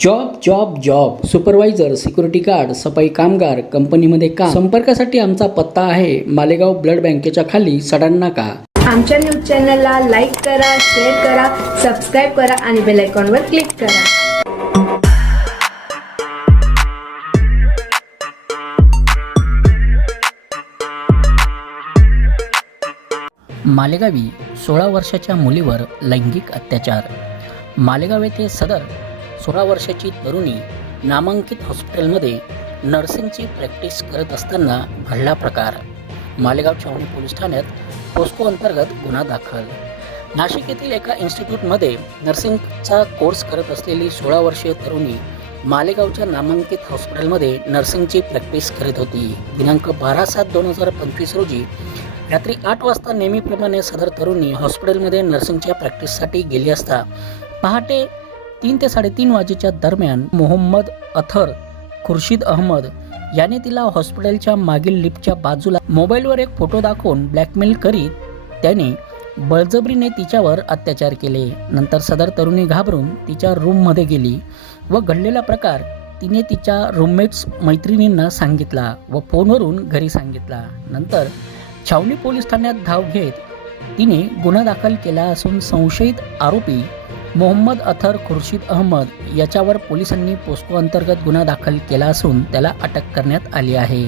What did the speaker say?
Job job job supervisor security guard सफाई कामगार कंपनीमध्ये काम. संपर्कासाठी आमचा पत्ता आहे मालेगाव ब्लड बँकेच्या खाली सडाण नाका आमच्या न्यूज चॅनलला लाईक करा शेअर करा सबस्क्राईब करा आणि बेल आयकॉनवर क्लिक करा. मालेगावी सोळा वर्षाच्या मुलीवर लैंगिक अत्याचार. मालेगाव येथे सदर सोळा वर्षाची तरुणी नामांकित हॉस्पिटलमध्ये नर्सिंगची प्रॅक्टिस करत असताना घडला प्रकार. मालेगाव छावणी पोलीस ठाण्यात पोस्को अंतर्गत गुन्हा दाखल. नाशिक येथील एका इन्स्टिट्यूटमध्ये नर्सिंगचा कोर्स करत असलेली सोळा वर्षीय तरुणी मालेगावच्या नामांकित हॉस्पिटलमध्ये नर्सिंगची प्रॅक्टिस करत होती. दिनांक बारा सात दोन हजार पंचवीस रोजी रात्री आठ वाजता नेहमीप्रमाणे सदर तरुणी हॉस्पिटलमध्ये नर्सिंगच्या प्रॅक्टिससाठी गेली असता पहाटे तीन ते साडेतीन वाजेच्या दरम्यान मोहम्मद अथर खुर्शीद अहमद याने तिला हॉस्पिटलच्या मागील लिफ्टच्या बाजूला मोबाईलवर एक फोटो दाखवून ब्लॅकमेल करीत त्याने बळजबरीने तिच्यावर अत्याचार केले. नंतर सदर तरुणी घाबरून तिच्या रूममध्ये गेली व घडलेला प्रकार तिने तिच्या रूममेट्स मैत्रिणींना सांगितला व फोनवरून घरी सांगितला. नंतर छावणी पोलीस ठाण्यात धाव घेत तिने गुन्हा दाखल केला असून संशयित आरोपी मोहम्मद अथर खुर्शीद अहमद याच्यावर पोलिसांनी पोस्को अंतर्गत गुन्हा दाखल केला असून त्याला अटक करण्यात आली आहे.